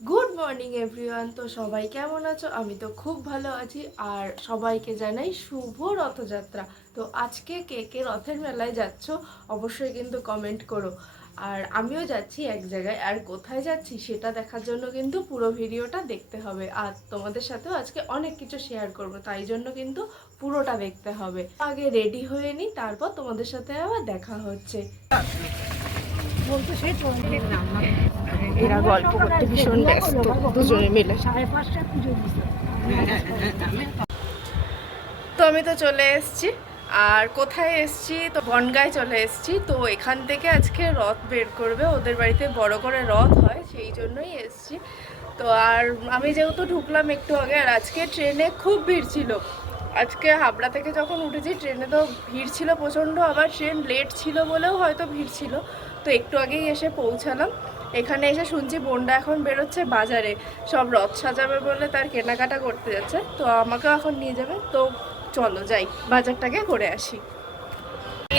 Good morning everyone তো সবাই কেমন আছো? আমি তো খুব ভালো আছি। আর সবাইকে জানাই শুভ রথযাত্রা। তো আজকে কে কে রথের মেলায় যাচ্ছ অবশ্যই কিন্তু কমেন্ট করো। আর আমিও যাচ্ছি এক জায়গায়। আর কোথায় যাচ্ছি সেটা দেখার জন্য কিন্তু পুরো ভিডিওটা দেখতে হবে। আর তোমাদের সাথেও আজকে অনেক কিছু শেয়ার করব। তাই জন্য কিন্তু পুরোটা দেখতে হবে। আগে রেডি হয়ে নিই, তারপর তোমাদের সাথে আবার দেখা হচ্ছে। এরা গল্প করতে ভীষণ ব্যস্ত দুজনে মিলে। তো আমি তো চলে এসেছি আর কোথায় এসেছি? তো বনগায় চলে এসেছি। তো এখান থেকে আজকে রথ বের করবে ওদের বাড়িতে বড় করে রথ হয় সেই জন্যই এসেছি। তো আর আমি যেহেতু ঢুকলাম একটু আগে আর আজকে ট্রেনে খুব ভিড় ছিল। আজকে হাবড়া থেকে যখন উঠেছি ট্রেনে তো ভিড় ছিল প্রচণ্ড আবার ট্রেন লেট ছিল বলেও হয়তো ভিড় ছিল। তো একটু আগেই এসে পৌঁছালাম। এখানে এসে শুনছি বোনটা এখন বেরোচ্ছে বাজারে। সব রথ সাজাবে বলে তার কেনাকাটা করতে যাচ্ছে। তো আমাকেও এখন নিয়ে যাবে। তো চলো যাই বাজারটাকে করে আসি।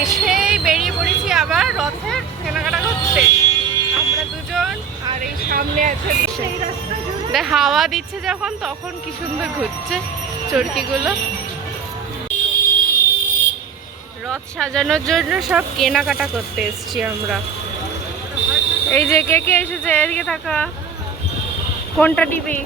এসেই বেরিয়ে পড়েছি আবার রথের কেনাকাটা করতে। আমরা দুজন আর এই সামনে আছে হাওয়া দিচ্ছে যখন তখন কি সুন্দর ঘুরছে চরকিগুলো। রথ সাজানোর জন্য সব কেনাকাটা করতে এসেছি আমরা। এই যে কে কে এসেছে? এদিকে থাকা। কোনটা টিভি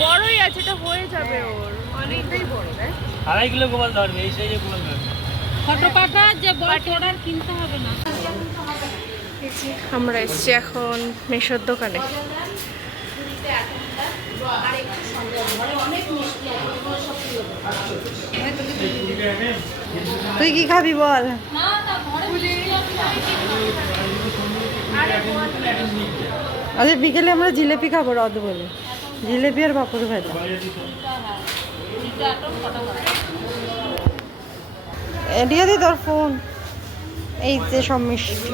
বড়ই আছে, এটা হয়ে যাবে ওর। আড়াই কিলো গোপাল ধরবে এই সাইজে গোপাল ধরবে। যে বড় কিনতে হবে না। আমরা এসছি এখন মেশোর দোকানে। তুই কি খাবি বল? না আরে বিকেলে আমরা জিলেপি খাব রদ বলে। জিলেপি আর পাপড় ভাজা। এদিকে দি তোর ফোন এই যে সব মিষ্টি।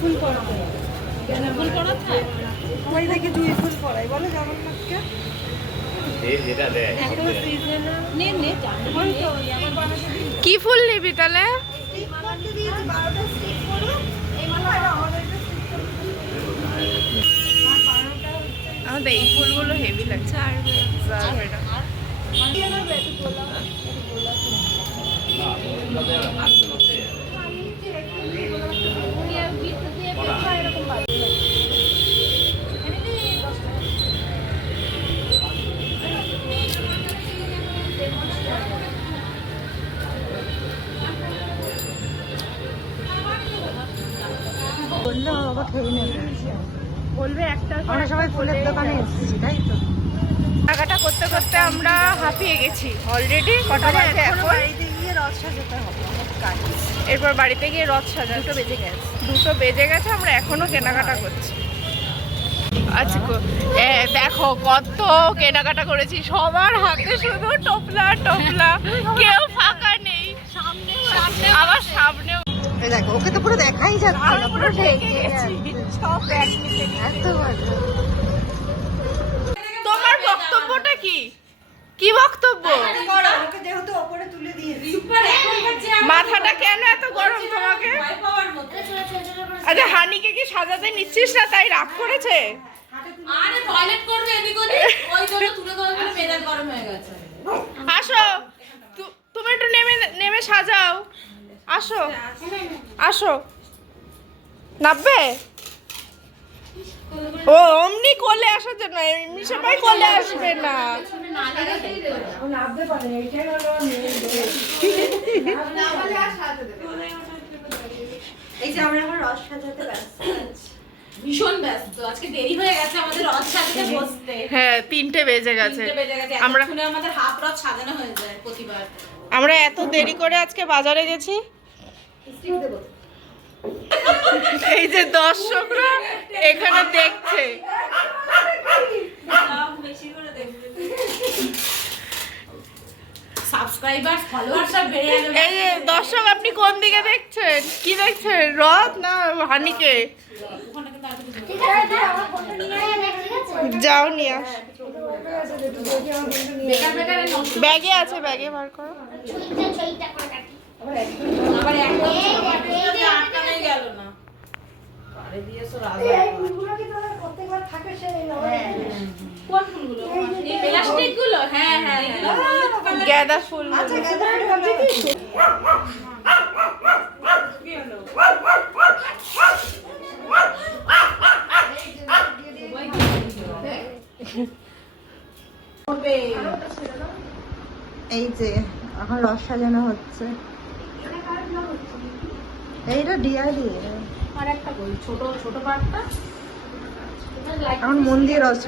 ফুল ফুল সবাই থেকে জুই ফুল পড়াই? বলো জগন্নাথকে। এত সিজন নে নে জানো কি ফুল নিবি তাহলে? আমাদের এই ফুলগুলো হেভি লাগছে। আর যাবে বাবা খেয়ে নেবে বলবে একটা আমরা সবাই ফুলের দোকানে এসেছি তাই তো? কেনাকাটা করতে করতে আমরা হাঁপিয়ে গেছি। অলরেডি কটা বাজে? এখন বাড়িতে গিয়ে রথ সাজাতে হবে এরপর বাড়িতে গিয়ে রথ সাজা দুটো বেজে গেছে। দুটো বেজে গেছে আমরা এখনও কেনাকাটা করছি। আচ্ছা দেখো কত কেনাকাটা করেছি। সবার হাতে শুধু টোপলা টোপলা। কেউ ফাঁকা নেই। সামনে আবার সামনেও দেখো ওকে তো পুরো দেখাই যাচ্ছে না পুরো। সব। এত তোমার বক্তব্যটা কি? কি বক্তব্য? যেহেতু ওপরে তুলে দিয়েছি। মাথাটা কেন এত গরম তোমাকে? আচ্ছা হানিকে কি সাজাতে নিচ্ছিস না তাই রাগ করেছে? আরে টয়লেট করবে এদিক ওদিক? ওই জন্য তুলে ধরে ধরে মেজাজ গরম হয়ে গেছে। আসো তুমি একটু নেমে নেমে সাজাও। আসো। আসো। নামবে ও অমনি কোলে আসার জন্য এমনি সবাই কোলে আসবে না। এই যে আমরা এখন রস সাজাতে ভীষণ ব্যস্ত। আজকে দেরি হয়ে গেছে আমাদের রথ সাজাতে বসতে। হ্যাঁ তিনটে বেজে গেছে। তিনটে বেজে গেছে। আমরা আমরা আমাদের হাফ রথ সাজানো হয়ে যায় প্রতিবার। আমরা এত দেরি করে আজকে বাজারে গেছি? এই যে দর্শকরা এখানে দেখছে। এই যে দর্শক আপনি কোন দিকে দেখছেন? কি দেখছেন? রথ না হানিকে? যাও নিয়ে আস। ব্যাগে আছে ব্যাগে বার করো। ফুল এই যে এখন রস সাজানো হচ্ছে। এইটা ডিআই দিয়ে আর একটা বই ছোট ছোট পাটটা এখন মন রস।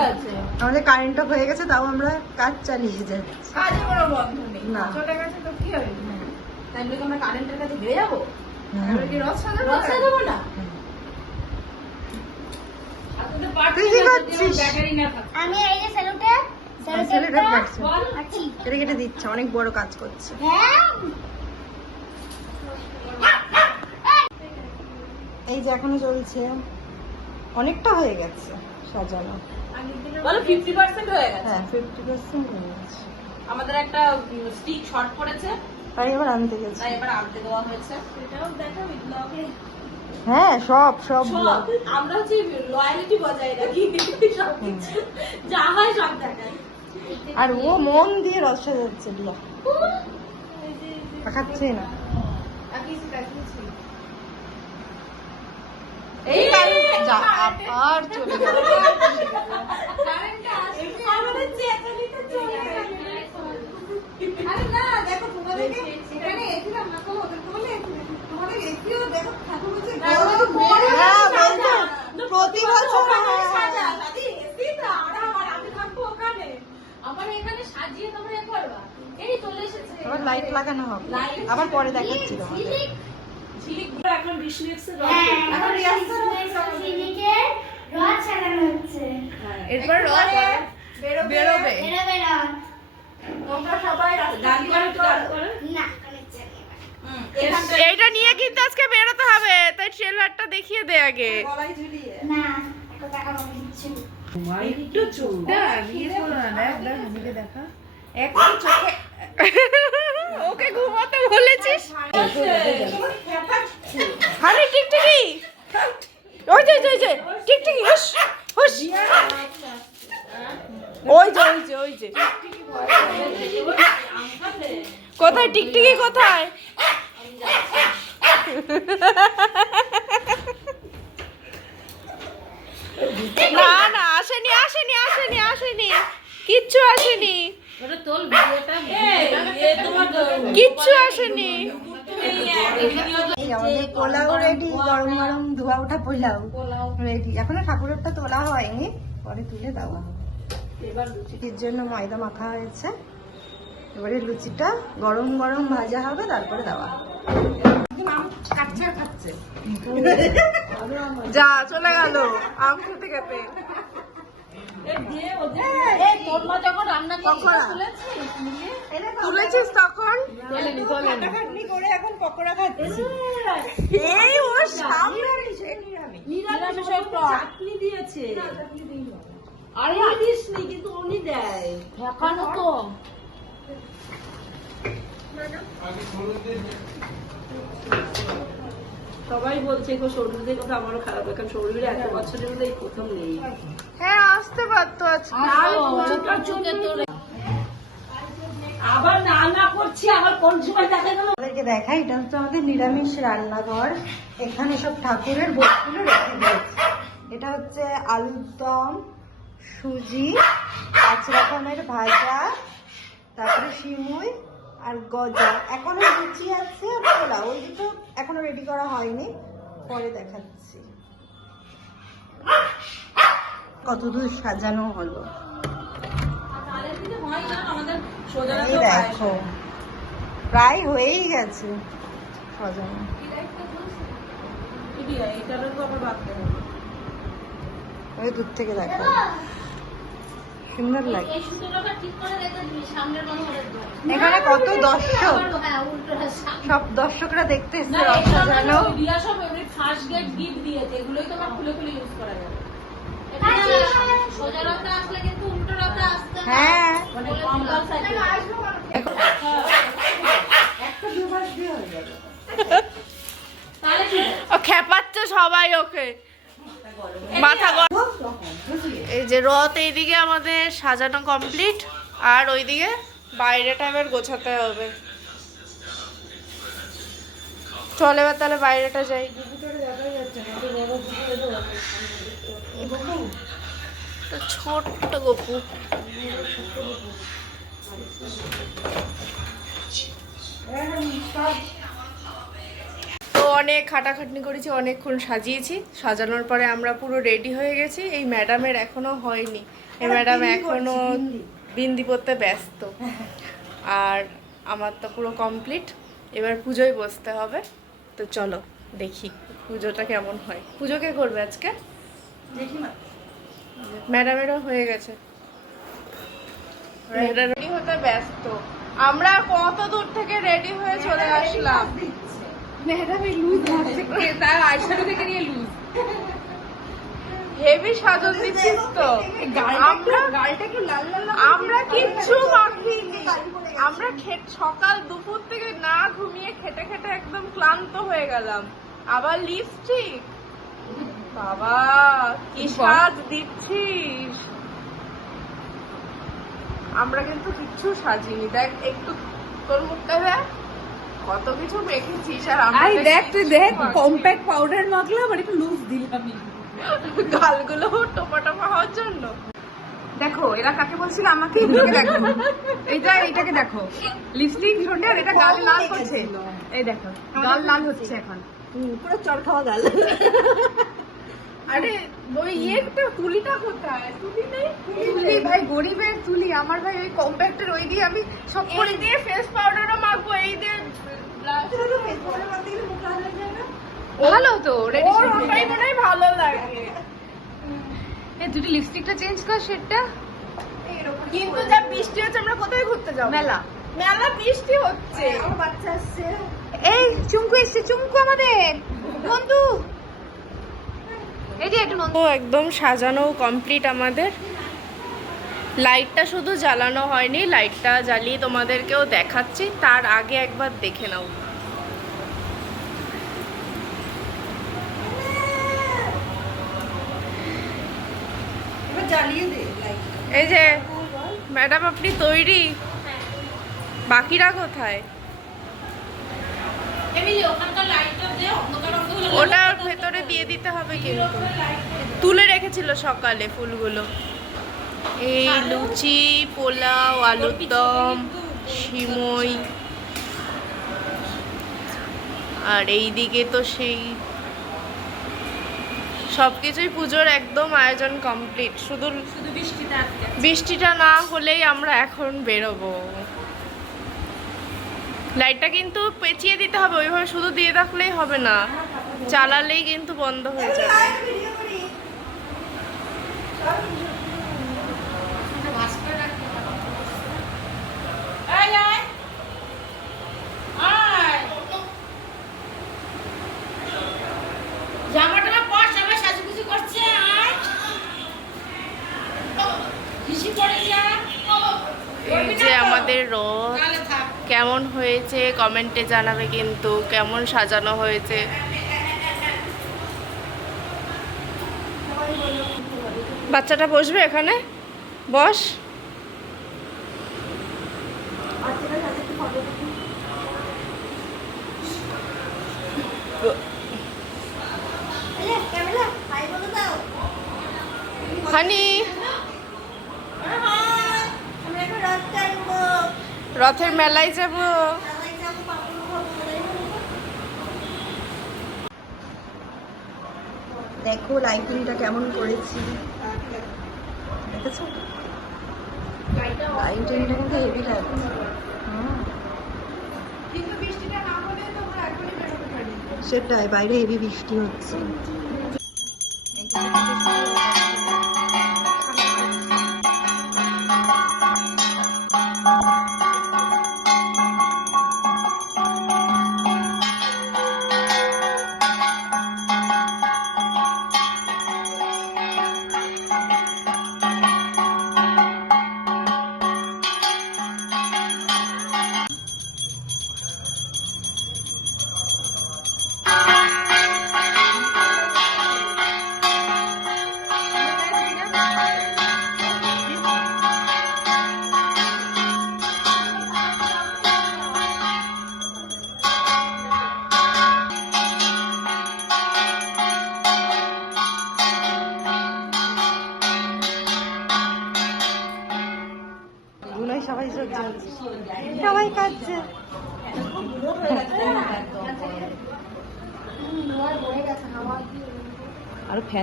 গেছে। আমাদের কারেন্টটা হয়ে গেছে তাও আমরা কাজ চালিয়ে যাই। কাজে কোনো বন্ধ নেই। না। চলে গেছে তো কি হবে? তাই বলে আমরা কারেন্টের কাছে ঘিরে যাব। কি রথ সাজাবো? না। আপনাদের পাট তুই কি করছিস? ব্যাটারি না থাকে। আমি এই যে স্যালুটে সেলিব্রেট করছে। বল। আছি কেটে কেটে দিচ্ছে অনেক বড় কাজ করছে। হ্যাঁ। এই যে এখনও চলছে অনেকটা হয়ে গেছে সাজানো বলো ফিফটি পার্সেন্ট হয়ে গেছে হ্যাঁ ফিফটি পার্সেন্ট হয়ে গেছে আমাদের একটা স্টিক শর্ট পড়েছে তাই এবার আনতে গেছি তাই এবার আনতে দেওয়া হয়েছে সেটাও দেখাবি ব্লগে হ্যাঁ সব সব আমরা হচ্ছে লয়ালিটি বজায় রাখি সব যা হয় সব দেখাই আর ও মন দিয়ে রস সাজাচ্ছে খাচ্ছে না এই যা আবার চলে বড় হ্যাঁ, প্রতি বছর। আবার লাইট লাগানো হবে। আবার পরে দেখাচ্ছি তোমাকে এখন হ্যাঁ করবে। এখন রিয়াসিনিকে রথ সাজানো হচ্ছে। এরপর রথ বেরোবে। বেরোবে। রথ। তোমরা সবাই গান করো একটু না কোনো ইচ্ছা নেই আমার। হুম, এখানটা- এইটা নিয়ে কিন্তু আজকে বেরোতে হবে তাই ট্রেলারটা দেখিয়ে দে আগে। না আমাকে দিচ্ছে। না। ওকে ঘুমাতে বলেছিস? আরে টিকটিকি! ওই যে ওই যে টিকটিকি হুস হুস ওই যে ওই যে ওই যে। কোথায়? টিকটিকি কোথায়? না না, আসেনি আসেনি আসেনি আসেনি। কিচ্ছু আসেনি। কিচ্ছু আসেনি। আমাদের পোলাও রেডি গরম গরম ধোয়া ওঠা পোলাও রেডি এখনও ঠাকুরেরটা তোলা হয়নি পরে তুলে দেওয়া হবে এর জন্য ময়দা মাখা হয়েছে। এবারে লুচিটা গরম গরম ভাজা হবে তারপরে দেওয়া হবে। যা চলে গেল। আম খেতে খেতে তোর মা যখন রান্না কখন? তুলেছিস? তখন? খাটনি করে এখন পকোড়া খাচ্ছি। এই ও সামনে নিরামিষের চাটনি দিয়েছে। আরে দিস নি কিন্তু উনি দেয়। এখনও তো। সবাই বলছে গো শরীরের কথা আমারও খারাপ এখন শরীরে এত বছরের মধ্যে এই প্রথম নেই। হ্যাঁ আসতে পারতো আজকে। আবার না না করছি আবার কোন সময় দেখা গেল? আপনাদেরকে দেখাই এটা হচ্ছে আমাদের নিরামিষ রান্নাঘর। এখানে সব ঠাকুরের ভোগগুলো রেখে দিয়েছে। এটা হচ্ছে আলুর দম সুজি পাঁচ রকমের ভাজা তারপরে সিমুই আর গজা এখনও লুচি আছে আর পোলাও ওই দুটো এখনও রেডি করা হয়নি পরে দেখাচ্ছি। কতদূর সাজানো হলো। হয় দেখো প্রায় হয়েই গেছে সাজানো। ওই দূর থেকে দেখো। সুন্দর লাগে। এই সুতোটা ঠিক করে রেখে দিবি সামনের বছরের দোষ এখানে কত দর্শক? হ্যাঁ সামনে। সব দর্শকরা দেখতে এসছে হয়। হ্যাঁ হয়ে। ও খেপাচ্ছে সবাই ওকে। মাথা গরম। এই যে রথ এইদিকে আমাদের সাজানো কমপ্লিট আর ওইদিকে বাইরেটা এবার গোছাতে হবে। চল এবার তাহলে বাইরেটা যাই। তো ছোট্ট গপু। তো অনেক খাটাখাটনি করেছি অনেকক্ষণ সাজিয়েছি। সাজানোর পরে আমরা পুরো রেডি হয়ে গেছি। এই ম্যাডামের এখনও হয়নি। এই ম্যাডাম এখনও বিন্দি। পড়তে ব্যস্ত। আর আমার তো পুরো কমপ্লিট এবার পুজোয় বসতে হবে। তো চলো দেখি পুজোটা কেমন হয়। পুজো কে করবে আজকে? ম্যাডামেরও হয়ে গেছে। রেডি হতে ব্যস্ত। আমরা কত দূর থেকে রেডি হয়ে চলে আসলাম। তার আইশ্যাডো থেকে নিয়ে লুজ হেভি সাজন দিচ্ছিস তো আমরা আমরা কিচ্ছু মাখিনি আমরা সকাল দুপুর থেকে না ঘুমিয়ে খেটে খেটে একদম ক্লান্ত হয়ে গেলাম আবার লিপস্টিক বাবা কি সাজ দিচ্ছিস আমরা কিন্তু কিচ্ছু সাজিনি দেখ একটু তোর মুখটা দেখ কত কিছু মেখেছিস আর আই দেখ তুই দেখ কম্প্যাক্ট পাউডার মাখলাম আর একটু লুজ দিলাম গালগুলো টোপা টোপা হওয়ার জন্য। দেখো এরা কাকে বলছিল? আমাকে দেখো। এইটা এইটাকে দেখো। লিপস্টিক আর এটা গাল লাল করছে এই দেখো গাল লাল হচ্ছে এখন। পুরো চড় খাওয়া গেল। আরে ওই ইয়েটা তুলিটা কোথায়? তুলি নেই? তুলি ভাই গরিবের তুলি। আমার ভাই ওই কম্প্যাক্টের ওই দিয়ে আমি সব করে দিয়ে ফেস পাউডারও মাখবো এই দিয়ে ভালো তো রেডি ওর ওটাই মনে হয় ভালো লাগে। দুটি লিপস্টিকটা চেঞ্জ কর শেডটা কিন্তু যা বৃষ্টি হচ্ছে আমরা কোথায় ঘুরতে যাব? মেলা। মেলা বৃষ্টি হচ্ছে। বাচ্চা আসছে। এই চুমকু এসছে চুমকু আমাদের। বন্ধু এই যে একটু একদম সাজানো কমপ্লিট আমাদের। লাইটটা শুধু জ্বালানো হয়নি লাইটটা জ্বালিয়ে তোমাদেরকেও দেখাচ্ছি। তার আগে একবার দেখে নাও এবার জ্বালিয়ে দে লাইট এই যে ম্যাডাম আপনি তৈরি। বাকিরা কোথায়? এমনি ওখানকার লাইটটা দে অন্ধকার অন্ধকার ওটা ভেতরে দিয়ে দিতে হবে কিন্তু। তুলে রেখেছিল সকালে ফুলগুলো। এই লুচি পোলাও আলুর দম সিমই। আর এই দিকে তো সেই সব কিছুই পুজোর একদম আয়োজন কমপ্লিট শুধু শুধু বৃষ্টিতে বৃষ্টিটা না হলেই আমরা এখন বেরোবো। লাইটটা কিন্তু পেঁচিয়ে দিতে হবে ওইভাবে শুধু দিয়ে রাখলেই হবে না। চালালেই কিন্তু বন্ধ হয়ে যাবে আয় আয় আয় জামাটা পর সবাই সাজুগুজু করছে আয় হিসি পড়ে যা এই যে। আমাদের রথ কেমন হয়েছে কমেন্টে জানাবে কিন্তু কেমন সাজানো হয়েছে? বাচ্চাটা বসবে এখানে? বস ক্যামেরা হাই বলে দাও হানি আমরা এখন রথ টানবো রথের মেলায় যাব। দেখো লাইটিংটা কেমন করেছি। দেখেছ? কিন্তু হেভি লাগছে সেটাই বাইরে হেভি বৃষ্টি হচ্ছে।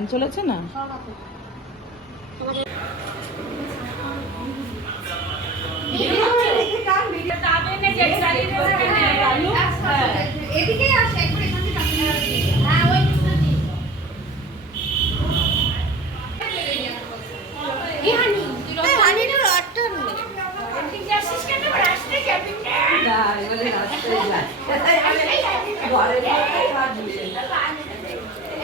চলেছে না একটু আসে। হ্যাঁ ওই দুটো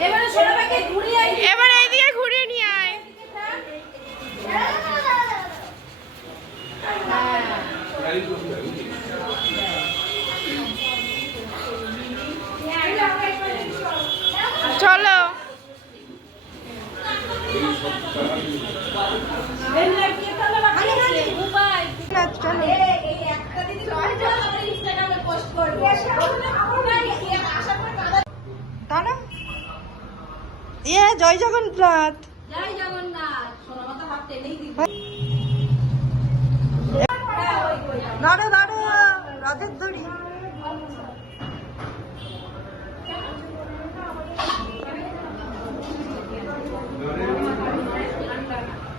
এবারে সোনাটাকে ঘুরিয়ে এবার এইদিকে ঘুরিয়ে নিয়ে আয় চলো চলো এই একটা দিদি জয় জয় আমরা ইনস্টাগ্রামে পোস্ট করব আমার ভাই আসার পর কাদা দাঁড়া ইয়ে জয় জগন্নাথ। জয় জগন্নাথ। দাঁড়ো দাঁড়ো রথের দড়ি।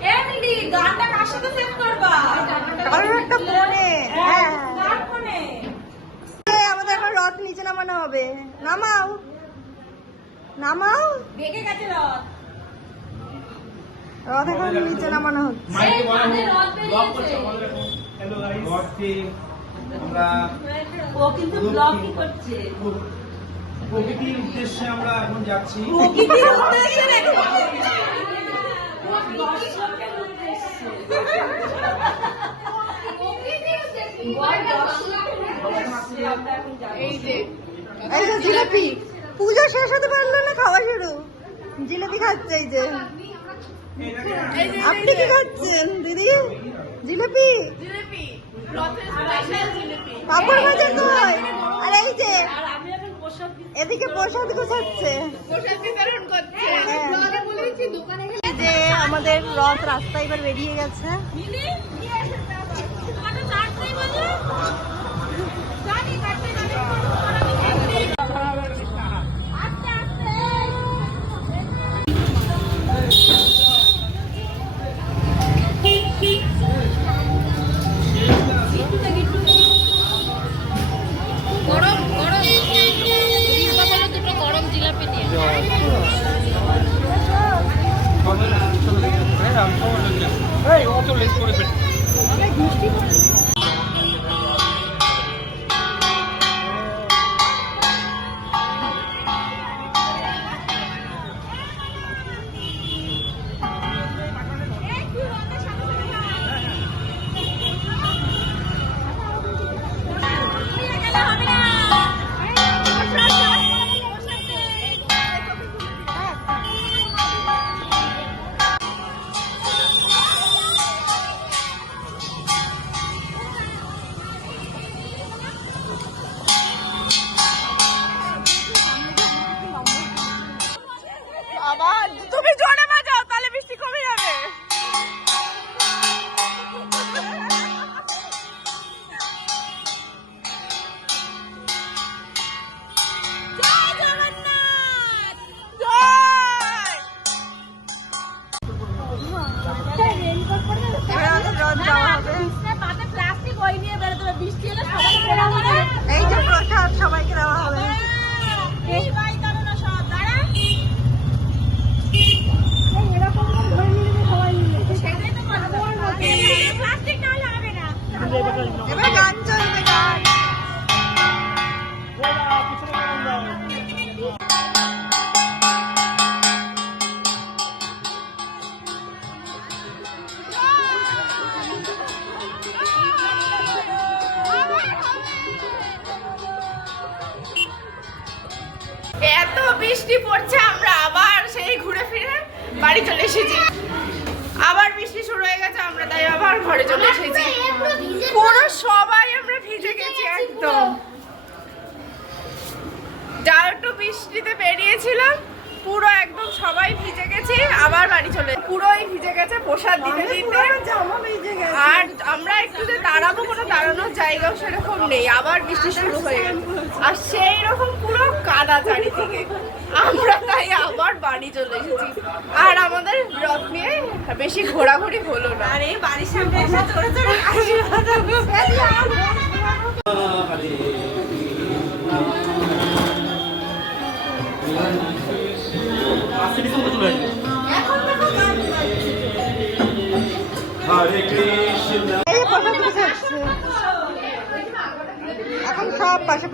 এ হ্যাঁ। আমাদের এখন রথ নিচে নামানো হবে। নামাও। নামাও। ভেঙে গেছে রথ। রথ এখন নিচে নামানো হচ্ছে। ও কিন্তু ব্লগই করছে। প্রকৃতির উদ্দেশ্যে আমরা এখন যাচ্ছি। প্রকৃতির উদ্দেশ্যে। এই যে জিলাপি। পুজো শেষ হতে পারল না, খাওয়া শুরু। জিলাপি খাচ্ছে এই যে। আপনি কি খাচ্ছেন, দিদি? জিলাপি? পাপড় ভাজা কই? আর এই যে। এদিকে প্রসাদ গোছাচ্ছে। হ্যাঁ। যে আমাদের রথ রাস্তা এবার বেরিয়ে গেছে। এই তো লেট করে ফেলি বৃষ্টি পড়ছে আমরা আবার সেই ঘুরে ফিরে বাড়ি চলে এসেছি। আবার বৃষ্টি শুরু হয়ে গেছে আমরা তাই আবার ঘরে চলে এসেছি। পুরো সবাই আমরা ভিজে গেছি একদম। যা একটু বৃষ্টিতে বেরিয়েছিলাম পুরো একদম সবাই ভিজে গেছি আবার বাড়ি চলে পুরোই ভিজে গেছে প্রসাদ দিতে দিতে। গেছে। আর আমরা একটু যে দাঁড়াবো কোনো দাঁড়ানোর জায়গাও সেরকম নেই আবার বৃষ্টি শুরু হয়ে গেল আর সেই রকম পুরো কাদা চারিদিকে। আমরা তাই আবার বাড়ি চলে এসেছি। আর আমাদের রথ নিয়ে বেশি ঘোরাঘুরি হলো না। আর এই বাড়ির সামনে এসে চড়ে চড়ে আশীর্বাদ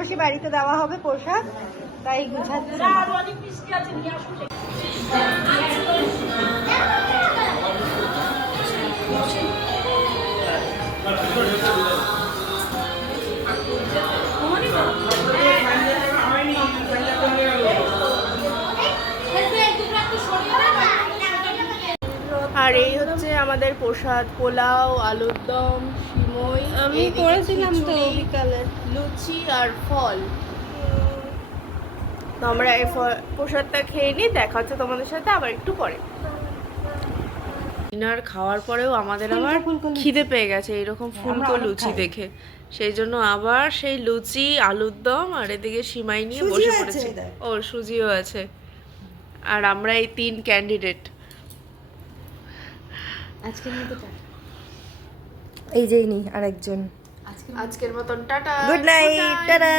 সব বাড়িতে দেওয়া হবে প্রসাদ তাই গুছাচ্ছে। আর এই হচ্ছে আমাদের প্রসাদ পোলাও আলুর দম আমি করেছিলাম তো। বিকালে। লুচি আর ফল। তো আমরা এই ফল- প্রসাদটা খেয়ে নিই দেখা হচ্ছে তোমাদের সাথে আবার একটু পরে। ডিনার খাওয়ার পরেও আমাদের আবার খিদে পেয়ে গেছে এরকম ফুলকো লুচি দেখে। সেই জন্য আবার সেই লুচি আলুর দম আর এদিকে সিমাই নিয়ে বসে পড়েছি। ও সুজিও আছে। আর আমরা এই তিন ক্যান্ডিডেট এই যেই নি আরেকজন। আজকের মতন টাটা। Good night tata.